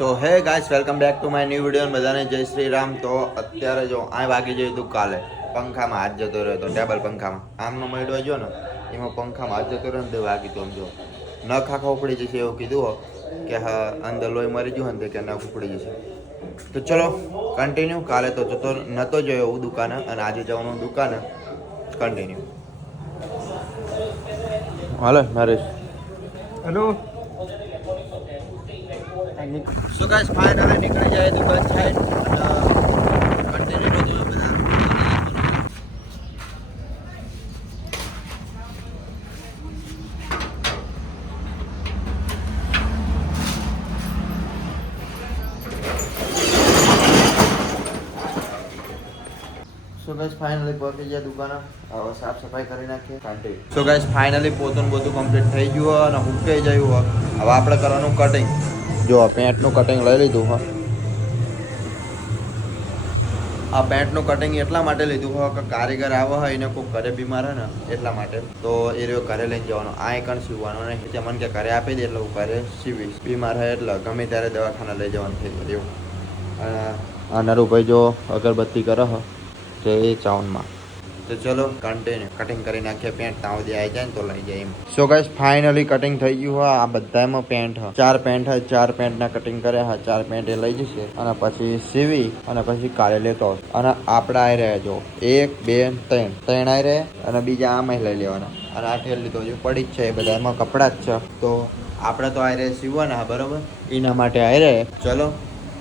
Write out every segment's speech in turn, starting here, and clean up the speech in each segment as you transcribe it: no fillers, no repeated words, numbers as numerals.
તો હે guys welcome back to my new video. બધાને જય શ્રી રામ. તો અત્યારે જો આ વાગી જયું હતું કાલે પંખામાં હાથ જતો રહ્યો હતો, ટેબલ પંખામાં આમનો મળ્યો જો ને એમાં પંખામાં હાથ જતો રહ્યો ને તે વાગી તો સમજો નખ આખા ઉપડી જશે એવું કીધું હો કે હા અંદર લોહી મરી ગયું ને કે નખ ઉપડી જશે. તો ચલો કન્ટિન્યુ. કાલે તો જતો નહોતો જોયો હું દુકાને અને આજે જવાનું દુકાને. કન્ટિન્યુ. હાલો Naresh. Hello. So guys finally નીકળી જાય દુકાન સાઈડ કન્ટિન્યુ બધું બધા. સો ગાઈસ ફાઇનલી પહોંચી ગયા દુકાને. હવે સાફ સફાઈ કરી નાખીએ. કન્ટિન્યુ. સો ગાઈસ ફાઇનલી પોતાનું બધું કમ્પ્લીટ થઈ ગયું અને હુકાઈ ગયું. હવે આપણે કરવાનું કટિંગ. જો પેન્ટનું કટિંગ લઈ લીધું હા. આ પેન્ટનું કટિંગ એટલા માટે લીધું હોય કે કારીગર આવે હોય એને કોઈ ઘરે બીમાર હોય ને એટલા માટે તો એ રહ્યો ઘરે લઈને જવાનો. આ એકણ સીવવાનો ને એટલે મને કે ઘરે આપી દે એટલે હું ઘરે સીવીશ. બીમાર હોય એટલે ગમે ત્યારે દવાખાના લઈ જવાનું થઈ જાય એવું. આ નરુભાઈ જો અગરબત્તી કરે હો તો એ ચાઉનમાં. તો ચલો કન્ટિન્યુ. કટિંગ કરી નાખીએ. પેન્ટ ત્યાં સુધી આવી જાય ને તો લઈ જાય એમ. સો ગાઈસ ફાઇનલી કટિંગ થઈ ગયું હોય. આ બધામાં પેન્ટ હ 4 પેન્ટ હોય. 4 પેન્ટના કટિંગ કર્યા હા. 4 પેન્ટ એ લઈ જશે અને પછી સીવી અને પછી કાલે લેતો અને આપણે આવી રહ્યા જો 1 2 3 3 આવી રહ્યા અને બીજા આમાં લઈ લેવાના. અને આ ઠેલ લીધો જો પડી જ છે એ બધા એમાં કપડાં જ છે. તો આપણે તો આવી રહ્યા સીવવાના બરોબર એના માટે આવી રહ્યા. ચલો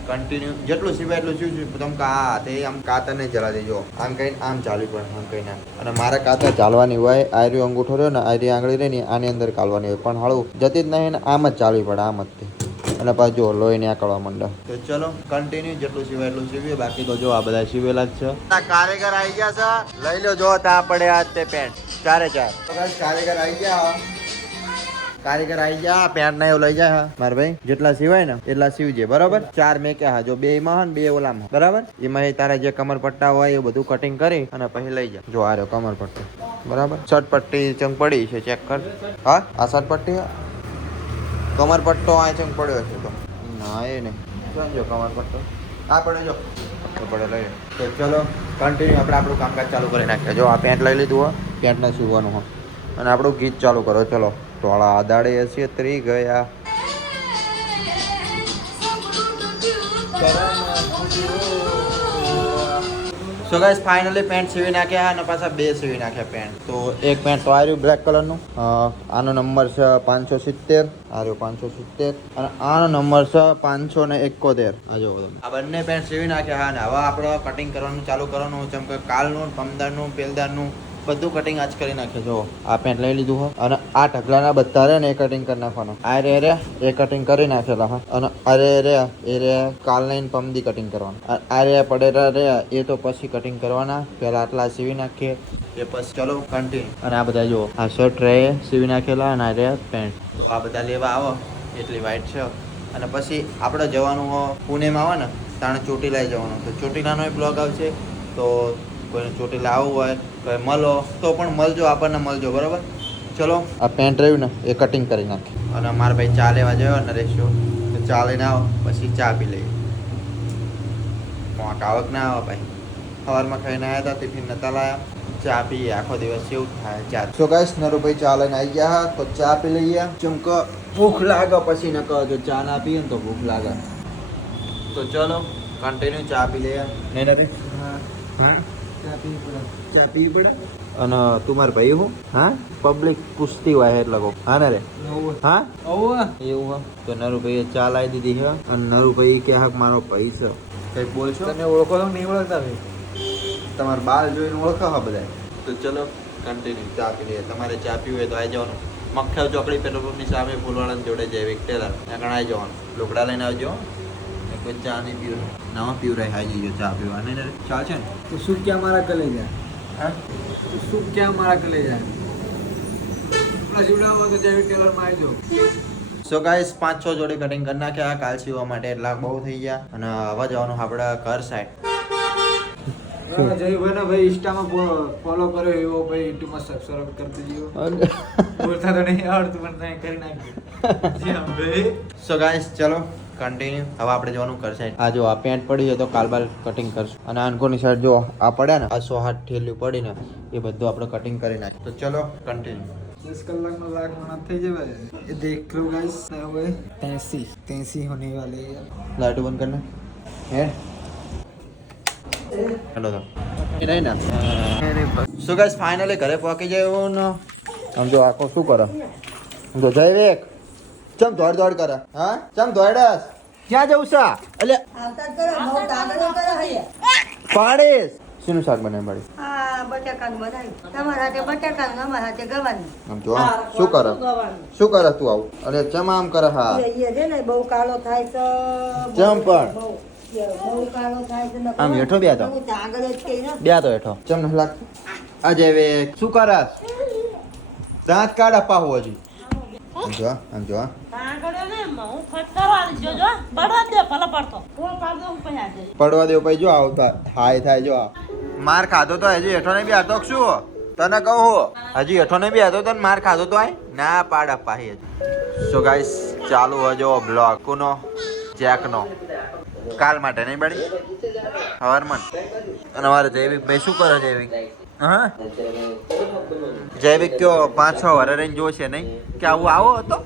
કન્ટિન્યુ. જેટલું સિવાય એટલું શું તમે આ તે આમ કાતર નહીં ચલા દેજો. આમ કહીને આમ ચાલવી પડે આમ કહીને. અને મારે કાતર ચાલવાની હોય. આર્યો અંગૂઠો રહ્યો ને આરી આંગળી રહી ને આની અંદર કાલવાની હોય પણ હાળું જતી જ નહીં ને આમ જ ચાલવી પડે આમ જ. અને પાછું જો લોહી ને આકળવા માંડે. તો ચલો કન્ટિન્યુ. જેટલું સિવાય એટલું સીવીએ. બાકી તો જો આ બધા સીવેલા જ છે. કારીગર આવી ગયા છે. લઈ લો જો ત્યાં પડે આ તે પેન્ટ 4 કારીગર આવી ગયા. કારીગર આવી ગયા. પેન્ટ ના એવું લઈ જાય હા મારા ભાઈ. જેટલા સિવાય ને એટલા સીવજે બરાબર. 4 મેં ક્યાં જો 2 માં 2 ઓલામાં બરાબર. એમાં તારા જે કમર પટ્ટા હોય એ બધું કટિંગ કરી અને પછી લઈ જા. જો આ રહ્યો કમર પટ્ટો બરાબર. શર્ટ પટ્ટી ચંગ પડી છે ચેક કર. હા આ શર્ટ પટ્ટી કમર પટ્ટો આ ચંગ પડ્યો છે તો ના એ નહીં જો કમર પટ્ટો આ પડે જો પડે લઈ. તો ચલો કન્ટિન્યુ. આપણે આપણું કામકાજ ચાલુ કરી નાખીએ. જો આ પેન્ટ લઈ લીધું હોય. પેન્ટને સીવવાનું હોય અને આપણું ગીત ચાલુ કરો. ચલો ટોળા આદાડે છેતરી ગયા. સો ગાઈસ ફાઇનલી પેન્ટ સીવી નાખ્યા અને પાછા 2 સીવી નાખ્યા પેન્ટ. તો એક પેન્ટ તો આવ્યું બ્લેક કલરનું. આનો નંબર છે 570. આ રહ્યો 570 અને આનો નંબર છે 571. આ જો આ બંને પેન્ટ સીવી નાખ્યા હા. અને હવે આપણે કટિંગ કરવાનું ચાલુ કરવાનું. જેમ કે કાલનું પમદારનું પેલદારનું બધું કટિંગ આજ કરી નાખે. જો આ પેન્ટ લઈ લીધું હોય અને આ ઢગલાના બધા રે ને એ કટિંગ કરી નાખવાનું. આ રે એ કટિંગ કરી નાખેલા હા. અને અરે રે એ રે કાલ લઈને પમદી કટિંગ કરવાનું. આ રે પડેલા રે એ તો પછી કટિંગ કરવાના. પહેલા આટલા સીવી નાખીએ એ પછી ચલો કન્ટિન્યુ. અને આ બધા જો આ શર્ટ રે સીવી નાખેલા અને આ રે પેન્ટ. તો આ બધા લેવા આવો એટલી વાઈટ છે. અને પછી આપણે જવાનું પુણેમાં આવે ને તાણે ચોટીલા જવાનું. તો ચોટીલાનો એક બ્લોગ આવશે. તો કોઈને ચોટીલા આવવું હોય તો મળો તો પણ મળજો. આપણને મળજો બરાબર. ચલો આ પેન્ટ રહ્યું ને એ કટિંગ કરી નાખી. અને મારા ભાઈ ચા લેવા જયો નરેશો તો ચા લઈને આવો પછી ચા પી લઈએ. આવક ના આવે ભાઈ. સવારમાં ખાઈને આવ્યા હતા ટિફિન નતા લાયા. ચા પીએ આખો દિવસ એવું થાય ચા. સો ગાઈસ નરુભાઈ ચા લઈને આવી ગયા તો ચા પી લઈએ. જેમ કે ભૂખ લાગે પછી ન કહો જો ચા ના પીએ ને તો ભૂખ લાગે. તો ચલો કન્ટિન્યુ ચા પી લઈએ. નહીં નરેશ હા ચા પીવી પડે. અને તું માર ભાઈ હું હા પબ્લિક પૂછતી હોય એટલે કહો હા ને રે હા એવું હા. તો નરુભાઈએ ચા લાવી દીધી છે અને નરુભાઈ કે હા મારો ભાઈ છે. કઈ બોલશો તમે ઓળખો તો નહીં ઓળખતા ભાઈ. તમારા બાલ જોઈને ઓળખો હા બધા. તો ચલો કન્ટિન્યુ ચા પી લઈએ. તમારે ચા પીવી હોય તો આવી જવાનું. મખ્યા ચોકડી પેટ્રોલ પંપની સામે ફૂલવાળાની જોડે જાય ટેલર ત્યાં આગળ આવી જવાનું. લોકડા લઈને આવજો. કોઈ ચા નહીં પીવું નવા પીવરાય હાઈ જજો ચા પીવા નહીં ને ચા છે ને. તો શું ક્યાં મારા કલે જાય હા. તો શું ક્યાં મારા કલે જાય જીવડાવો તો જેવી ટેલરમાં આવી જાઓ. સો ગાઈસ 5-6 જોડી કટિંગ કરી નાખ્યા કાલ સીવવા માટે. એટલા બહુ થઈ ગયા અને હવે જવાનું આપણે ઘર સાઈડ. જયભાઈ ભાઈ ઇન્સ્ટામાં ફોલો કર્યો એવો ભાઈ યુટ્યુબમાં સબસ્ક્રાઇબ કરી દેજો. બોલતા તો નહીં આવડતું પણ તમે કરી નાખ્યું. સો ગાઈસ ચલો કન્ટિન્યુ. હવે આપણે જવાનું કરશે. આ જો આ પેન્ટ પડી હોય તો કાલબાલ કટિંગ કરશું. અને આનકોની સાઈડ જો આ પડ્યા ને આ 100 હાથ ઠેલી પડી ને એ બધું આપણે કટિંગ કરી નાખીએ. તો ચલો કન્ટિન્યુ. 10 कलाक में लाख बना થઈ જવાય. ये देख लो गाइस हुए 83 होने वाले हैं. लाइट बंद करना है. हेलो तो એ નહીં ને. સો ગાઈસ ફાઇનલી ઘરે પહોંચી ગયો ને. આમ જો આખો શું કરે આમ જો જયવેક ચમ દોડ કરે. હા ચમ દોડસ ક્યાં જવું છે એટલે આવતા કરો બહુ દાદરો કરો હૈ પાડીશ. શીનું શાક બનાવી પાડી? આ બટાકાનું બનાવ્યું તમારા હાથે બટાકાનું અમારા હાથે ગવાનું આમ જો શું કરે શું કરે તું આવું અરે ચમ આમ કરે. હા એ છે ને બહુ કાળો થાય છે ચમ પણ બહુ કાળો થાય છે ને આમ હેઠો બે તો હું તો આગળ જ કહી ને બે તો હેઠો ચમ ન લાગતું. આ જયવેક શું કરસ? દાંત કાઢ અપા હો હજી. આમ જો આમ જો પડવા દેવો પછી જો આવતા થાય જો આ માર ખાધો તો હજી હેઠો નહીં બી હતો શું તને કહું હજી હેઠો નહીં બી હતો તને માર ખાધો તો આય ના પાડ અપાહી હજી. સો ગાઈસ ચાલુ હજો બ્લોગ કોનો જેકનો કાલ માટે નહીં બળી હવારમન. અને અમારે જૈવિક ભાઈ શું કરે જૈવિક? હા જૈવિક કયો 5-6 વાર રહીને જોશે નહીં કે આવું આવો હતો